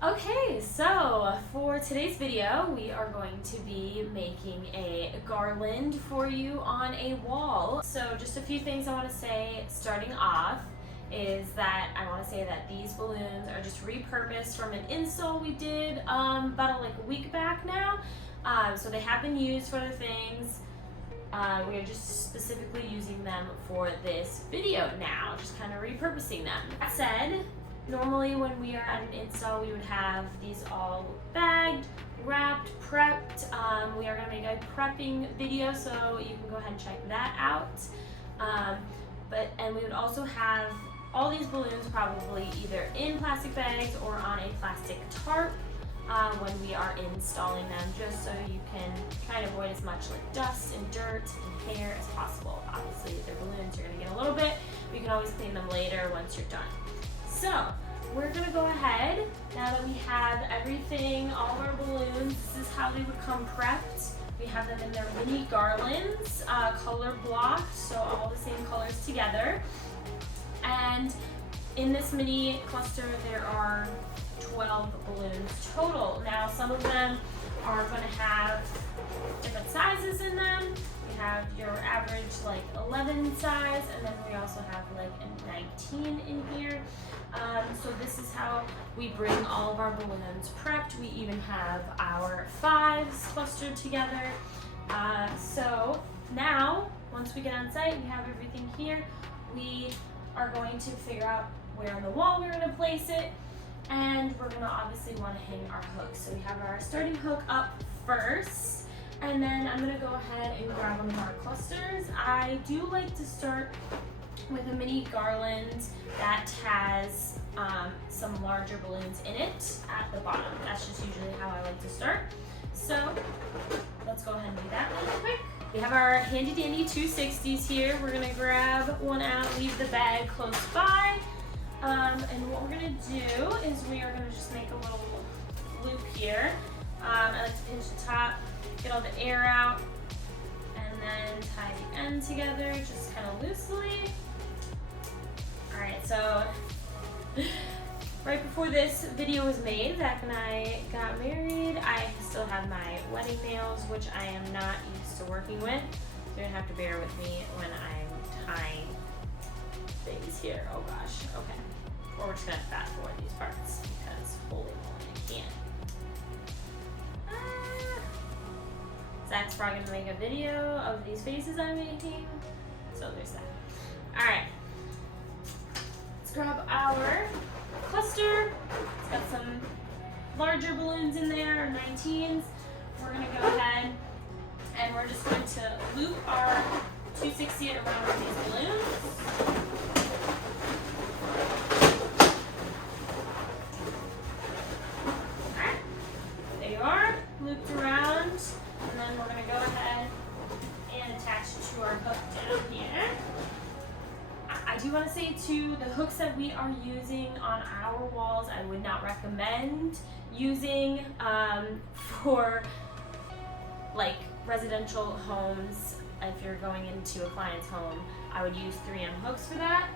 Okay, so for today's video, we are going to be making a garland for you on a wall. So just a few things I want to say starting off is that I want to say that these balloons are just repurposed from an install we did about a week back now. So they have been used for other things. We are just specifically using them for this video now, just kind of repurposing them. That said, normally when we are at an install, we would have these all bagged, wrapped, prepped. We are going to make a prepping video, so you can go ahead and check that out. And we would also have all these balloons probably either in plastic bags or on a plastic tarp when we are installing them, just so you can try and avoid as much dust and dirt and hair as possible. Obviously, if they're balloons, you're going to get a little bit, but you can always clean them later once you're done. So we're gonna go ahead, now that we have everything, all of our balloons, this is how they would come prepped. We have them in their mini garlands, color blocked, so all the same colors together. And in this mini cluster, there are 12 balloons total. Now, some of them are gonna have different sizes in them. We have your average 11 size, and then we also have a 19 in here. So this is how we bring all of our balloons prepped. We even have our 5s clustered together. So now, once we get on site, we have everything here. We are going to figure out where on the wall we're going to place it, and we're going to obviously want to hang our hooks. So we have our starting hook up first, and then I'm going to go ahead and grab one of our clusters. I do like to start with a mini garland that has some larger balloons in it at the bottom. That's just usually how I like to start. So let's go ahead and do that really quick. We have our handy dandy 260s here. We're gonna grab one out, leave the bag close by. And what we're gonna do is we are gonna just make a little loop here. I like to pinch the top, get all the air out, and then tie the end together just kind of loosely. Alright, so right before this video was made, Zach and I got married. I still have my wedding nails, which I am not used to working with. So you're gonna have to bear with me when I'm tying things here. Oh gosh, okay. Or we're just gonna fast forward these parts because holy moly, I can't. Zach's probably gonna make a video of these faces I'm making. So there's that. Alright. Let's grab our cluster. It's got some larger balloons in there, 19s. We're gonna go ahead and we're just going to loop our 260 around with these balloons. Alright, there you are, looped around, and then we're gonna go ahead and attach it to our hook down here. I do want to say too, the hooks that we are using on our walls, I would not recommend using for residential homes. If you're going into a client's home, I would use 3M hooks for that.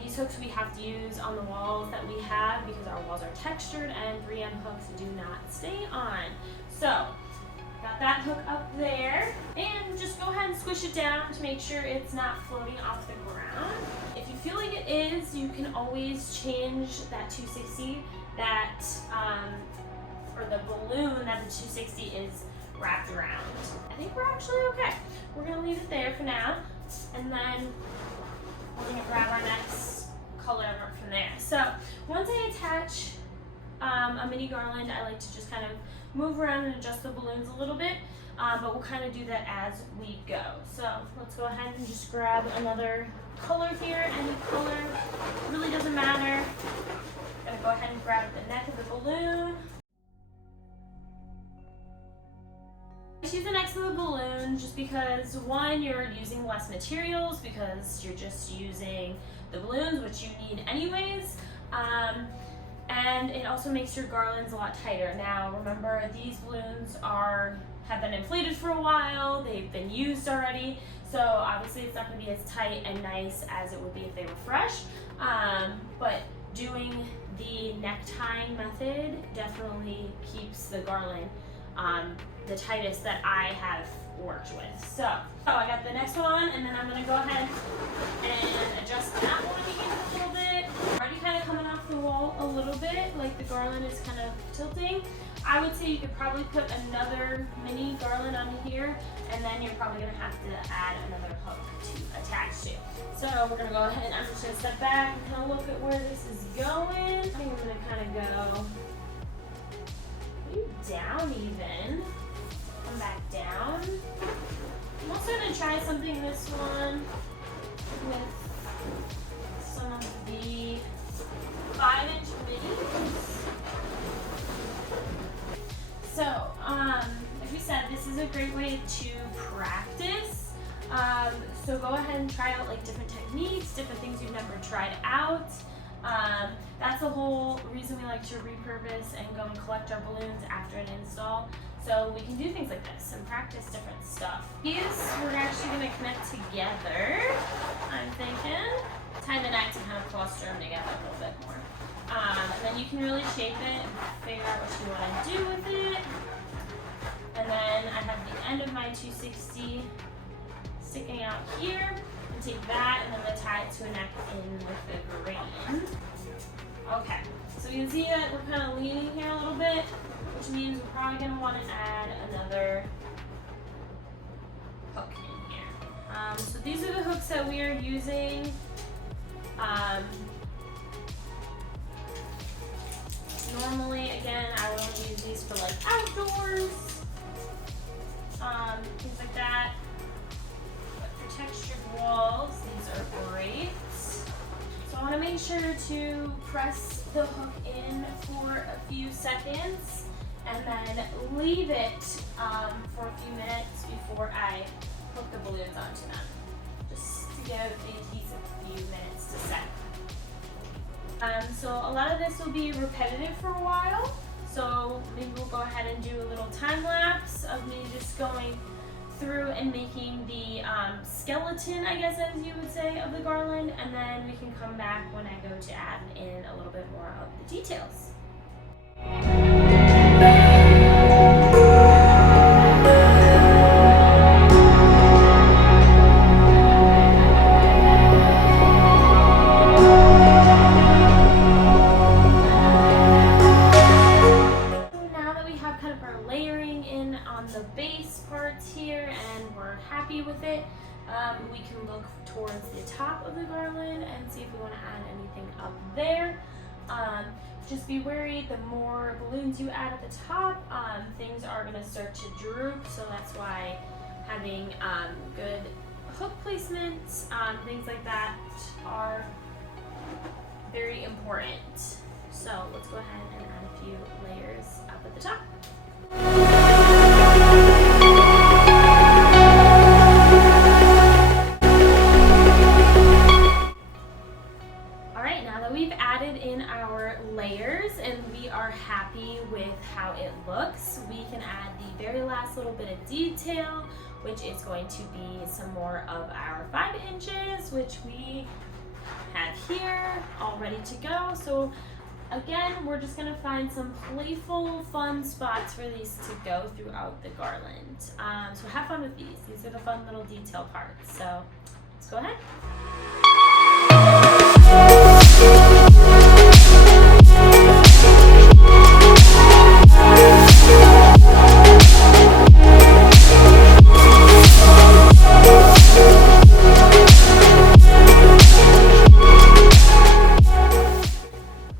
These hooks we have to use on the walls that we have because our walls are textured and 3M hooks do not stay on. So got that hook up there, and just go ahead and squish it down to make sure it's not floating off the ground. If you feel like it is, you can always change that 260, or the balloon that the 260 is wrapped around. I think we're actually okay. We're gonna leave it there for now, and then we're gonna grab our next color from there. So once I attach a mini garland, I like to just kind of move around and adjust the balloons a little bit, but we'll kind of do that as we go. So let's go ahead and just grab another color here, any color, really doesn't matter. Gonna go ahead and grab the neck of the balloon. Choose the next of the balloon just because, one, you're using less materials because you're just using the balloons, which you need anyways. And it also makes your garlands a lot tighter. Now, remember, these balloons have been inflated for a while, they've been used already, so obviously it's not going to be as tight and nice as it would be if they were fresh. But doing the necktie method definitely keeps the garland the tightest that I have worked with. So I got the next one, and then I'm gonna go ahead and adjust that one again a little bit. Already kind of coming off the wall a little bit, like the garland is kind of tilting. I would say you could probably put another mini garland on here, and then you're probably gonna have to add another hook to attach to. So we're gonna go ahead and I'm just gonna step back and kind of look at where this is going. I think I'm gonna kind of go down even. Come back down. I'm also gonna try something this one with some of the 5-inch minis. So, like we said, this is a great way to practice. So go ahead and try out like different techniques, different things you've never tried out. That's the whole reason we like to repurpose and go and collect our balloons after an install. So we can do things like this and practice different stuff. These we're actually going to connect together, I'm thinking. Tie the knot to kind of cluster them together a little bit more. And then you can really shape it and figure out what you want to do with it. And then I have the end of my 260 sticking out here. And take that and then I'm going to tie it to a neck in with the green. Okay, so you can see that we're kind of leaning here a little bit, which means we're probably going to want to add another hook in here. So these are the hooks that we are using. Normally, again, I will use these for like outdoors, things like that. But for textured walls, these are great. So I want to make sure to press the hook in for a few seconds and then leave it for a few minutes before I hook the balloons onto them, just to give the adhesive a few minutes to set. So a lot of this will be repetitive for a while, so maybe we'll go ahead and do a little time lapse of me just going through and making the skeleton, I guess as you would say, of the garland, and then we can come back when I go to add in a little bit more of the details. The base parts here and we're happy with it, we can look towards the top of the garland and see if we want to add anything up there. Just be wary, the more balloons you add at the top, things are going to start to droop, so that's why having good hook placements, things like that are very important. So let's go ahead and add a few layers up at the top. We've added in our layers and we are happy with how it looks. We can add the very last little bit of detail, which is going to be some more of our 5 inches, which we have here all ready to go. So again, we're just going to find some playful, fun spots for these to go throughout the garland. So have fun with these. These are the fun little detail parts. So let's go ahead.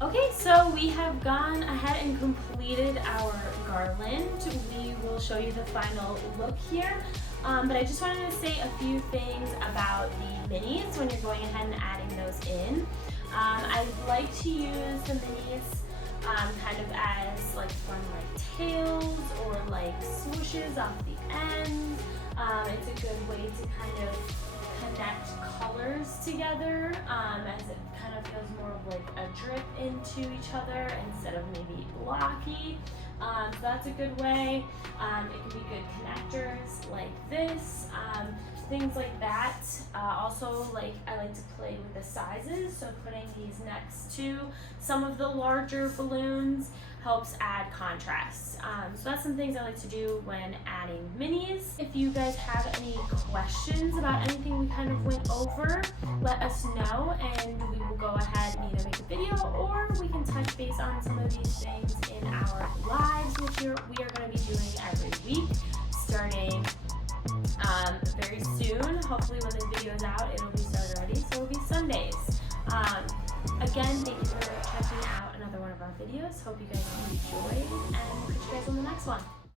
Okay, so we have gone ahead and completed our garland. We will show you the final look here. But I just wanted to say a few things about the minis when you're going ahead and adding those in. I like to use the minis kind of as like fun like tails or like swooshes off the end. It's a good way to kind of connect colors together as it kind of feels more of like a drip into each other instead of maybe blocky. So that's a good way. It can be good connectors like this, things like that. Also, like I like to play with the sizes, so putting these next to some of the larger balloons helps add contrast. So that's some things I like to do when adding minis. If you guys have any questions about anything we kind of went over, let us know and we will go ahead and either make a video or we can touch base on some of these things in our lives, which we are going to be doing every week starting very soon. Hopefully when this video is out, it'll be started already, so it'll be Sundays. Again, thank you for checking out another one of our videos. Hope you guys enjoyed, and we'll catch you guys on the next one.